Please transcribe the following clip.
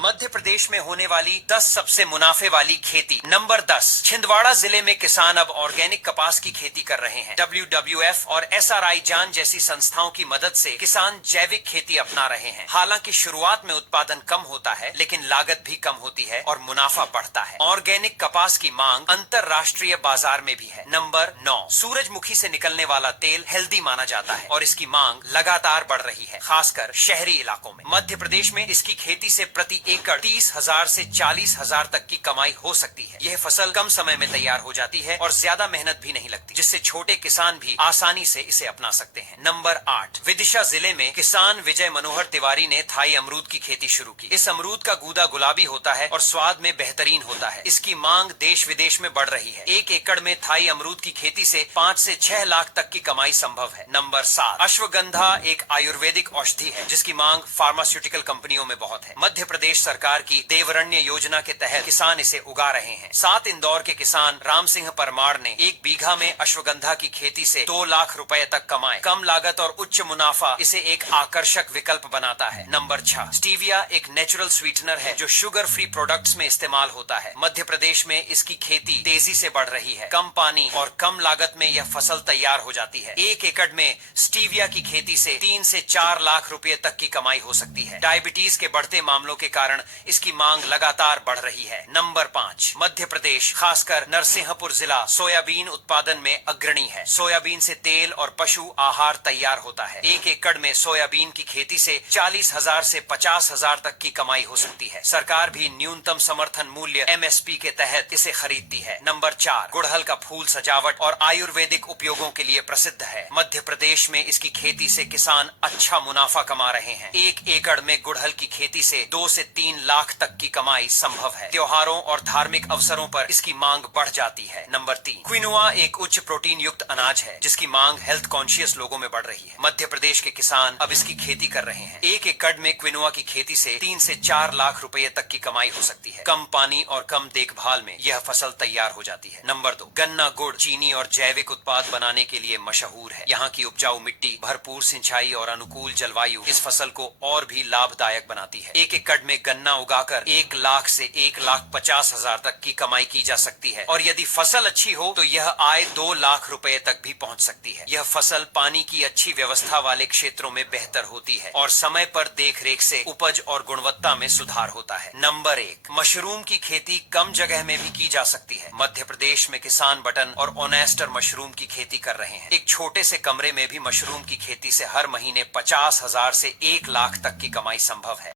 मध्य प्रदेश में होने वाली 10 सबसे मुनाफे वाली खेती। नंबर 10, छिंदवाड़ा जिले में किसान अब ऑर्गेनिक कपास की खेती कर रहे हैं। WWF और SRI जान जैसी संस्थाओं की मदद से किसान जैविक खेती अपना रहे हैं। हालांकि शुरुआत में उत्पादन कम होता है, लेकिन लागत भी कम होती है और मुनाफा बढ़ता है। ऑर्गेनिक कपास की मांग अंतरराष्ट्रीय बाजार में भी है। नंबर 9, सूरजमुखी से निकलने वाला तेल हेल्दी माना जाता है और इसकी मांग लगातार बढ़ रही है, खासकर शहरी इलाकों में। मध्य प्रदेश में इसकी खेती से प्रति एकड़ 30,000 से 40,000 तक की कमाई हो सकती है। यह फसल कम समय में तैयार हो जाती है और ज्यादा मेहनत भी नहीं लगती, जिससे छोटे किसान भी आसानी से इसे अपना सकते हैं। नंबर 8, विदिशा जिले में किसान विजय मनोहर तिवारी ने थाई अमरूद की खेती शुरू की। इस अमरूद का गूदा गुलाबी होता है और स्वाद में बेहतरीन होता है। इसकी मांग देश विदेश में बढ़ रही है। 1 एकड़ में थाई अमरूद की खेती से 5 से 6 लाख तक की कमाई संभव है। नंबर 7, अश्वगंधा एक आयुर्वेदिक औषधि है जिसकी मांग फार्मास्यूटिकल कंपनियों में बहुत है। मध्य प्रदेश सरकार की देवरण्य योजना के तहत किसान इसे उगा रहे हैं। 7 इंदौर के किसान राम सिंह परमार ने 1 बीघा में अश्वगंधा की खेती से 2 लाख रुपए तक कमाए। कम लागत और उच्च मुनाफा इसे एक आकर्षक विकल्प बनाता है। नंबर 6, स्टीविया एक नेचुरल स्वीटनर है जो शुगर फ्री प्रोडक्ट्स में इस्तेमाल होता है। मध्य प्रदेश में इसकी खेती तेजी से बढ़ रही है। कम पानी और कम लागत में यह फसल तैयार हो जाती है। 1 एकड़ में स्टीविया की खेती से 3 से 4 लाख रुपए तक की कमाई हो सकती है। डायबिटीज के बढ़ते मामलों के कारण इसकी मांग लगातार बढ़ रही है। नंबर 5, मध्य प्रदेश खासकर नरसिंहपुर जिला सोयाबीन उत्पादन में अग्रणी है। सोयाबीन से तेल और पशु आहार तैयार होता है। 1 एकड़ में सोयाबीन की खेती से 40,000 से 50,000 तक की कमाई हो सकती है। सरकार भी न्यूनतम समर्थन मूल्य MSP के तहत इसे खरीदती है। नंबर 4, गुड़हल का फूल सजावट और आयुर्वेदिक उपयोगों के लिए प्रसिद्ध है। मध्य प्रदेश में इसकी खेती से किसान अच्छा मुनाफा कमा रहे हैं। 1 एकड़ में गुड़हल की खेती से 2 से 3 लाख तक की कमाई संभव है। त्योहारों और धार्मिक अवसरों पर इसकी मांग बढ़ जाती है। नंबर 3, क्विनोआ एक उच्च प्रोटीन युक्त अनाज है जिसकी मांग हेल्थ कॉन्शियस लोगों में बढ़ रही है। मध्य प्रदेश के किसान अब इसकी खेती कर रहे हैं। 1 एकड़ में क्विनोआ की खेती से 3 से 4 लाख रुपए तक की कमाई हो सकती है। कम पानी और कम देखभाल में यह फसल तैयार हो जाती है। नंबर 2, गन्ना गुड़, चीनी और जैविक उत्पाद बनाने के लिए मशहूर है। यहाँ की उपजाऊ मिट्टी, भरपूर सिंचाई और अनुकूल जलवायु इस फसल को और भी लाभदायक बनाती है। 1 एकड़ में गन्ना उगाकर 1 लाख से 1,50,000 तक की कमाई की जा सकती है और यदि फसल अच्छी हो तो यह आय 2 लाख रुपए तक भी पहुंच सकती है। यह फसल पानी की अच्छी व्यवस्था वाले क्षेत्रों में बेहतर होती है और समय पर देखरेख से उपज और गुणवत्ता में सुधार होता है। नंबर 1, मशरूम की खेती कम जगह में भी की जा सकती है। मध्य प्रदेश में किसान बटन और ओनेस्टर मशरूम की खेती कर रहे हैं। एक छोटे से कमरे में भी मशरूम की खेती से हर महीने 50,000 से 1 लाख तक की कमाई संभव है।